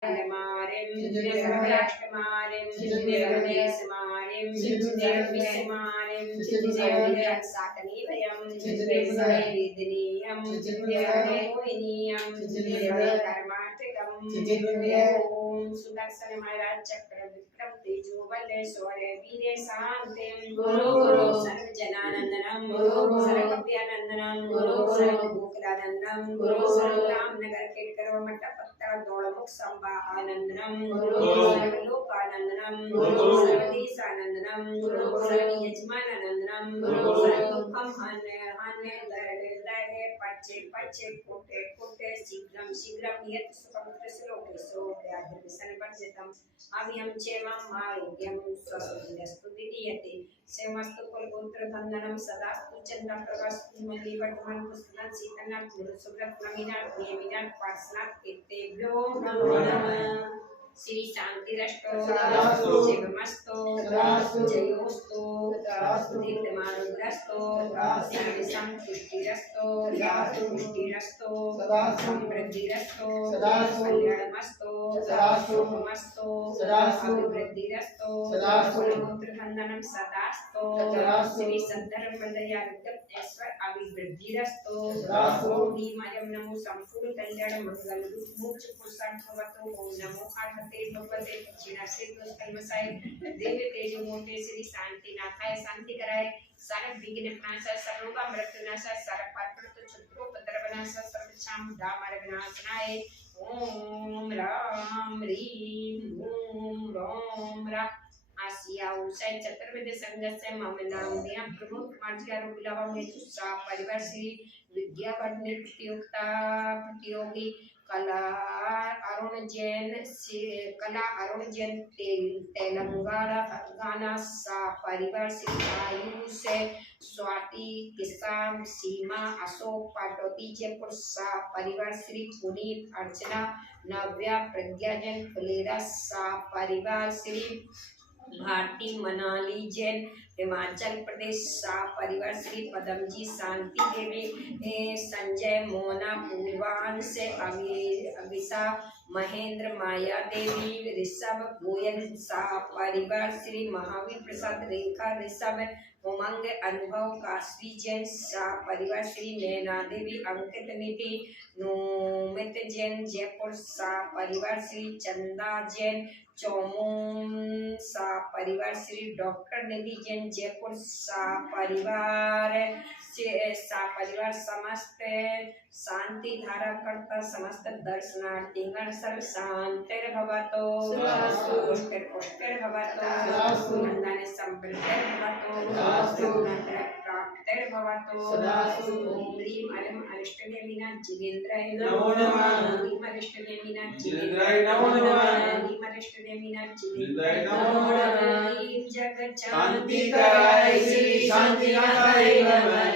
Marim, Raktamarim, Samarim, Samarim, Sakanibayam, Vidniyam, Mohiniyam, Karmatikam, Om Sudarsanamaya Chakra Vikram Tejo Valle Sore Vire Santim, Guru Sarvajanananam, Sarvabhyanandanam, Sarvabhukalanandam, Ramnagar Ketkara Matta Patta Dolamuk Samba Anandanam, Sarvalokanandanam, Sarvadesanandanam, Sarviyajmananandanam, Sarvadukam Hane Dare Pache Kote Kote Sigram Yet Sukam Krisloke So Vyadrisan Parjatam Avyam Chemam Marogyam Swasthyastu Vidiyate Semastu Kulputra Thandanam Sadastu Chandra Pravastu Mali Vataman Pustulan Sitana Subrat Namina Yemina Parsnat Kitebhyo Namo Sri Shanti Rashto Jevamasto Jayosto Diktamanu Rasto Sam Pushti Rasto Pushti Rasto Samvriddhi Rasto Kalyanamasto Shubhamasto Abhivriddhi Rasto Putra Khandanam Sadasto Sri Saddharmadaya Eswar Abhivriddhi Rasto Om Bhimayam Namo Sampurna Kalyanam Mangalam Moksha Purushan Bhavato Om Namo Arhate Bhagavate Chinase Kalmasai Devi Tejo Murti Sri Santi Nathaya Santi Karaye Sarak Vigna Pranasa Saroga Mratunasa Sarak Parpratu Chutru Padravanasa Sarvacham Dhamara Vinasanaye Om Ram Rim Om Ram Ra Asia Usai Chaturvedi Sangasya Mamanam Pramukh Marjya Rugulava Metusra Parivar Sri Vidya Padne प्रतियोगी कला अरुण जैन तेलंगाना गाना सा परिवार से आयु से स्वाति किसान सीमा अशोक पाटोती जयपुर सा परिवार श्री पुनीत अर्चना नव्या प्रज्ञाजन फुलेरा सा परिवार श्री भारती मनाली जैन हिमाचल प्रदेश सा परिवार श्री पदमजी शांति देवी संजय मोना पूर्वान से अभिषा महेंद्र माया देवी ऋषभ गोयल सा परिवार श्री महावीर प्रसाद रेखा ऋषभ उमंग अनुभव काशी जैन सा परिवार श्री नैना देवी अंकित निधि नोमित जैन जयपुर सा परिवार श्री चंदा जैन चौमोन सा परिवार श्री डॉक्टर निधि जैन जयपुर सा परिवार समस्त शांति धारा करता समस्त दर्शनार्थीगण सर्व शांतिर भवतो पुष्कर भवतो नंदन संप्रदाय भवतो प्राप्तिर भवतो ओम ह्रीं अलम अरिष्टनेमिना जिनेन्द्राय नमो नमः ह्रीं अरिष्टनेमिना जिनेन्द्राय नमो नमः ह्रीं अरिष्टनेमिना जिनेन्द्राय नमो नमः ह्रीं जगत शांति कराय श्री शांतिनाथाय नमः